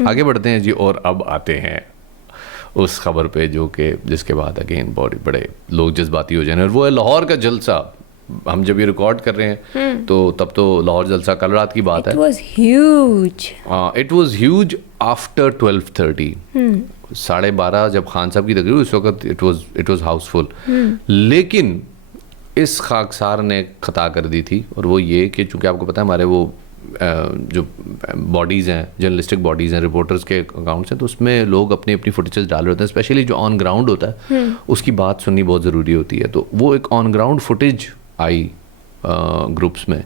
آگے بڑھتے ہیں جی, اور اب آتے ہیں اس خبر پہ جو کہ جس کے بعد اگین بڑے لوگ جذباتی ہو جائیں, اور وہ ہے لاہور کا جلسہ. ہم جب یہ ریکارڈ کر رہے ہیں تو تب تو لاہور جلسہ کل رات کی بات ہے. اٹ واز ہیوج آفٹر 12:30, 12:30 جب خان صاحب کی تقریر, اس وقت اٹ واز ہاؤس فل. لیکن اس خاکسار نے خطا کر دی تھی, اور وہ یہ کہ چونکہ آپ کو پتہ ہے ہمارے وہ جو باڈیز ہیں, جرنلسٹک باڈیز ہیں, رپورٹرز کے اکاؤنٹس ہیں, تو اس میں لوگ اپنی اپنی فوٹیجز ڈال رہے ہوتے ہیں, اسپیشلی جو آن گراؤنڈ ہوتا ہے اس کی بات سننی بہت ضروری ہوتی ہے. تو وہ ایک on ground footage I groups میں,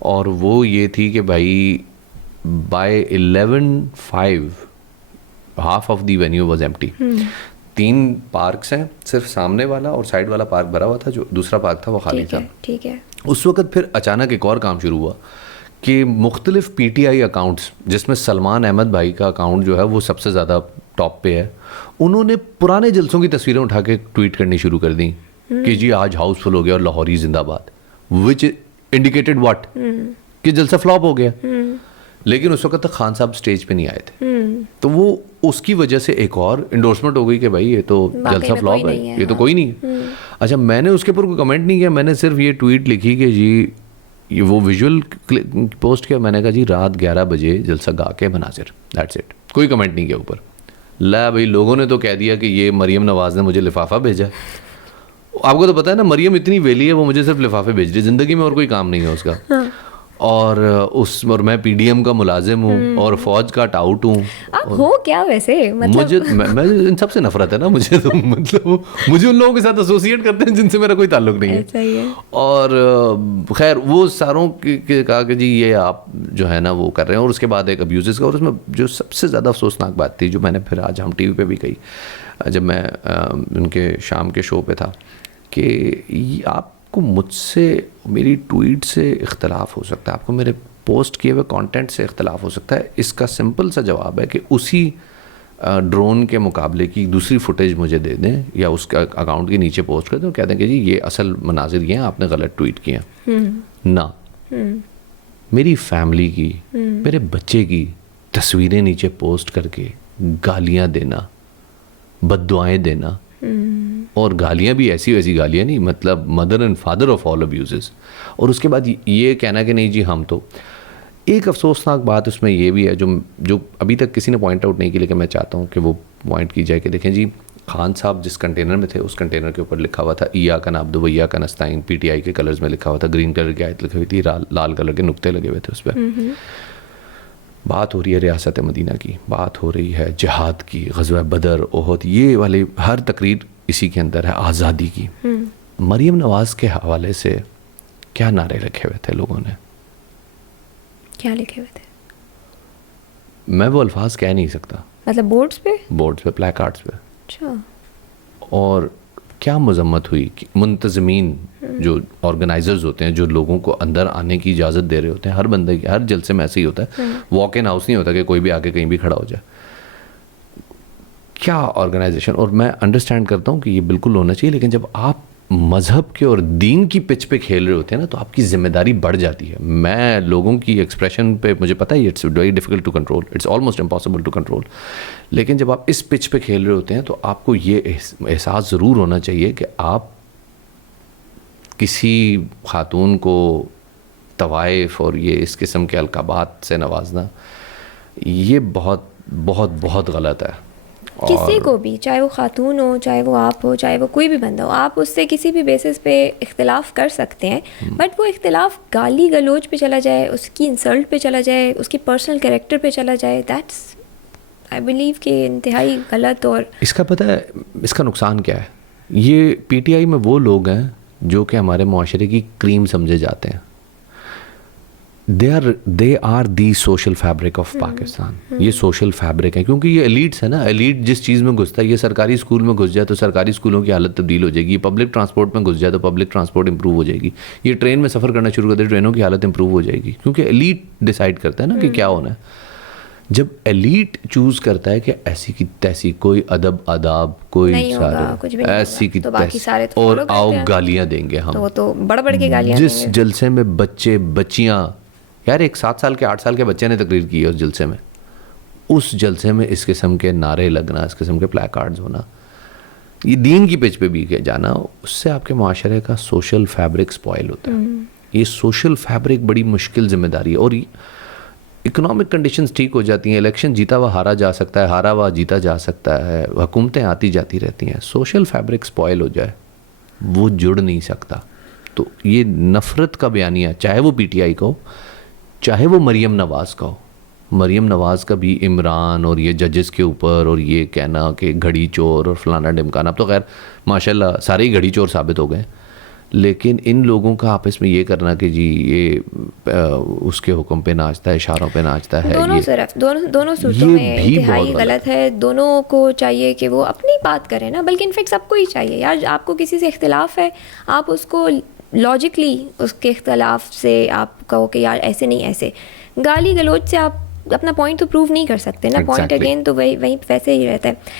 اور وہ یہ تھی کہ بھائی by 11:05 half of the venue was empty. 3 parks ہیں, صرف سامنے والا اور سائڈ والا پارک بھرا ہوا تھا, جو دوسرا پارک تھا وہ خالی تھا. ٹھیک ہے. اس وقت پھر اچانک ایک اور کام شروع ہوا کہ مختلف پی ٹی آئی اکاؤنٹس, جس میں سلمان احمد بھائی کا اکاؤنٹ جو ہے وہ سب سے زیادہ ٹاپ پہ ہے, انہوں نے پرانے جلسوں کی تصویریں اٹھا کے ٹویٹ کرنی شروع کر دیں کہ جی آج ہاؤس فل ہو گیا اور لاہوری زندہ باد, وچ انڈیکیٹڈ واٹ کہ جلسہ فلاپ ہو گیا. لیکن اس وقت تک خان صاحب اسٹیج پہ نہیں آئے تھے, تو وہ اس کی وجہ سے ایک اور انڈورسمنٹ ہو گئی کہ بھائی یہ تو جلسہ فلاپ ہے, یہ تو کوئی نہیں ہے. اچھا, میں نے اس کے اوپر کوئی کمنٹ نہیں کیا, میں نے صرف یہ ٹویٹ لکھی کہ جی یہ وہ ویژول پوسٹ کیا, میں نے کہا جی رات 11 بجے جلسہ گا کے مناظر, دیٹس اٹ. کوئی کمنٹ نہیں کیا اوپر. لا بھائی لوگوں نے تو کہہ دیا کہ یہ مریم نواز نے مجھے لفافہ بھیجا. آپ کو تو پتہ ہے نا مریم اتنی ویلی ہے, وہ مجھے صرف لفافے بھیج رہی, زندگی میں اور کوئی کام نہیں ہے اس کا. اور میں پی ڈی ایم کا ملازم ہوں اور فوج کا ٹاؤٹ ہوں. آپ ہو کیا ویسے؟ مجھے میں ان سب سے نفرت ہے نا مجھے, تو مطلب مجھے ان لوگوں کے ساتھ ایسوسیٹ کرتے ہیں جن سے میرا کوئی تعلق نہیں ہے. اور خیر وہ ساروں کے کہا کہ جی یہ آپ جو ہے نا وہ کر رہے ہیں, اور اس کے بعد ایک ابیوزز کا. اور اس میں جو سب سے زیادہ افسوسناک بات تھی, جو میں نے پھر آج ہم ٹی وی پہ بھی کہی جب میں ان کے شام کے شو پہ تھا, کہ آپ کو مجھ سے میری ٹویٹ سے اختلاف ہو سکتا ہے, آپ کو میرے پوسٹ کیے ہوئے کانٹینٹ سے اختلاف ہو سکتا ہے. اس کا سمپل سا جواب ہے کہ اسی ڈرون کے مقابلے کی دوسری فوٹیج مجھے دے دیں, یا اس کا اکاؤنٹ کے نیچے پوسٹ کر دیں اور کہہ دیں کہ جی یہ اصل مناظر یہ ہیں, آپ نے غلط ٹویٹ کیا. نہ, میری فیملی کی, میرے بچے کی تصویریں نیچے پوسٹ کر کے گالیاں دینا, بد دعائیں دینا, اور گالیاں بھی ایسی ویسی گالیاں نہیں, مطلب mother and father of all abuses. اور اس کے بعد یہ کہنا کہ نہیں جی ہم تو. ایک افسوسناک بات اس میں یہ بھی ہے جو ابھی تک کسی نے پوائنٹ آؤٹ نہیں کی, لیکن میں چاہتا ہوں کہ وہ پوائنٹ کی جائے کہ دیکھیں جی خان صاحب جس کنٹینر میں تھے اس کنٹینر کے اوپر لکھا ہوا تھا ایاک نعبد و ایاک نستعین, پی ٹی آئی کے کلرز میں لکھا ہوا تھا, گرین کلر کی آیت لکھی ہوئی تھی, لال کلر کے نقطے لگے ہوئے تھے اس پہ. بات ہو رہی ہے ریاست مدینہ کی, بات ہو رہی ہے جہاد کی, غزوہ بدر, احد, یہ والی ہر تقریر اسی کے اندر ہے, آزادی کی. مریم نواز کے حوالے سے کیا نعرے رکھے ہوئے تھے لوگوں نے, کیا لکھے ہوئے تھے؟ میں وہ الفاظ کہہ نہیں سکتا. مطلب بورڈز پہ, پلے کارڈز پہ. اچھا. اور کیا مذمت ہوئی کہ منتظمین جو آرگنائزرز ہوتے ہیں, جو لوگوں کو اندر آنے کی اجازت دے رہے ہوتے ہیں, ہر بندے کی, ہر جلسے میں ایسے ہی ہوتا ہے, واک ان ہاؤس نہیں ہوتا کہ کوئی بھی آگے کہیں بھی کھڑا ہو جائے. کیا آرگنائزیشن, اور میں انڈرسٹینڈ کرتا ہوں کہ یہ بالکل ہونا چاہیے, لیکن جب آپ مذہب کے اور دین کی پچ پہ کھیل رہے ہوتے ہیں نا تو آپ کی ذمہ داری بڑھ جاتی ہے. میں لوگوں کی ایکسپریشن پہ مجھے پتہ ہے it's very difficult to control, it's almost impossible to control, لیکن جب آپ اس پچ پہ کھیل رہے ہوتے ہیں تو آپ کو یہ احساس ضرور ہونا چاہیے کہ آپ کسی خاتون کو طوائف اور یہ اس قسم کے القابات سے نوازنا یہ بہت بہت بہت غلط ہے. کسی کو بھی, چاہے وہ خاتون ہو, چاہے وہ آپ ہو, چاہے وہ کوئی بھی بندہ ہو, آپ اس سے کسی بھی بیسس پہ اختلاف کر سکتے ہیں, بٹ وہ اختلاف گالی گلوچ پہ چلا جائے, اس کی انسلٹ پہ چلا جائے, اس کی پرسنل کریکٹر پہ چلا جائے, دیٹس آئی بلیو کہ انتہائی غلط. اور اس کا پتہ ہے اس کا نقصان کیا ہے؟ یہ پی ٹی آئی میں وہ لوگ ہیں جو کہ ہمارے معاشرے کی کریم سمجھے جاتے ہیں. they are the social fabric of Pakistan. یہ سوشل فیبرک ہے کیونکہ یہ ایلیٹس ہے نا, ایلیٹ جس چیز میں گھستا ہے, یہ سرکاری اسکول میں گھس جائے تو سرکاری اسکولوں کی حالت تبدیل ہو جائے گی, پبلک ٹرانسپورٹ میں گھس جائے تو پبلک ٹرانسپورٹ امپروو ہو جائے گی, یہ ٹرین میں سفر کرنا شروع کر دے ٹرینوں کی حالت امپروو ہو جائے گی, کیونکہ ایلیٹ ڈیسائیڈ کرتا ہے نا کہ کیا ہونا ہے. جب ایلیٹ چوز کرتا ہے کہ ایسی کی تیسی, کوئی ادب آداب, کوئی سارے ایسی کی تیسی, اور آؤ گالیاں دیں گے ہم, تو بڑھ بڑھ کے گالیاں. جس جلسے میں بچے بچیاں, یار ایک 7 سال کے 8 سال کے بچے نے تقریر کی ہے اس جلسے میں, اس جلسے میں اس قسم کے نعرے لگنا, اس قسم کے پلے کارڈز ہونا, یہ دین کی پچ پہ بھی جانا, اس سے آپ کے معاشرے کا سوشل فیبرک سپوائل ہوتا ہے. یہ سوشل فیبرک بڑی مشکل ذمہ داری ہے. اور اکنامک کنڈیشنز ٹھیک ہو جاتی ہیں, الیکشن جیتا ہوا ہارا جا سکتا ہے, ہارا ہوا جیتا جا سکتا ہے, حکومتیں آتی جاتی رہتی ہیں. سوشل فیبرک سپوائل ہو جائے, وہ جڑ نہیں سکتا. تو یہ نفرت کا بیانیہ, چاہے وہ پی ٹی آئی کا ہو, چاہے وہ مریم نواز کا ہو. مریم نواز کا بھی عمران اور یہ ججز کے اوپر اور یہ کہنا کہ گھڑی چور اور فلانا ڈمکانا, اب تو خیر ماشاءاللہ سارے ہی گھڑی چور ثابت ہو گئے, لیکن ان لوگوں کا آپس میں یہ کرنا کہ جی یہ اس کے حکم پہ ناچتا ہے, اشاروں پہ ناچتا ہے, دونوں طرف دونوں صورتوں میں انتہائی غلط ہے. دونوں کو چاہیے کہ وہ اپنی بات کریں نا, بلکہ انفیکٹ سب کو ہی چاہیے یار, آپ کو کسی سے اختلاف ہے, آپ اس کو لاجکلی اس کے اختلاف سے آپ کہو کہ یار ایسے نہیں ایسے. گالی گلوچ سے آپ اپنا پوائنٹ تو پروو نہیں کر سکتے نا, پوائنٹ اگین تو وہی ویسے ہی رہتا ہے.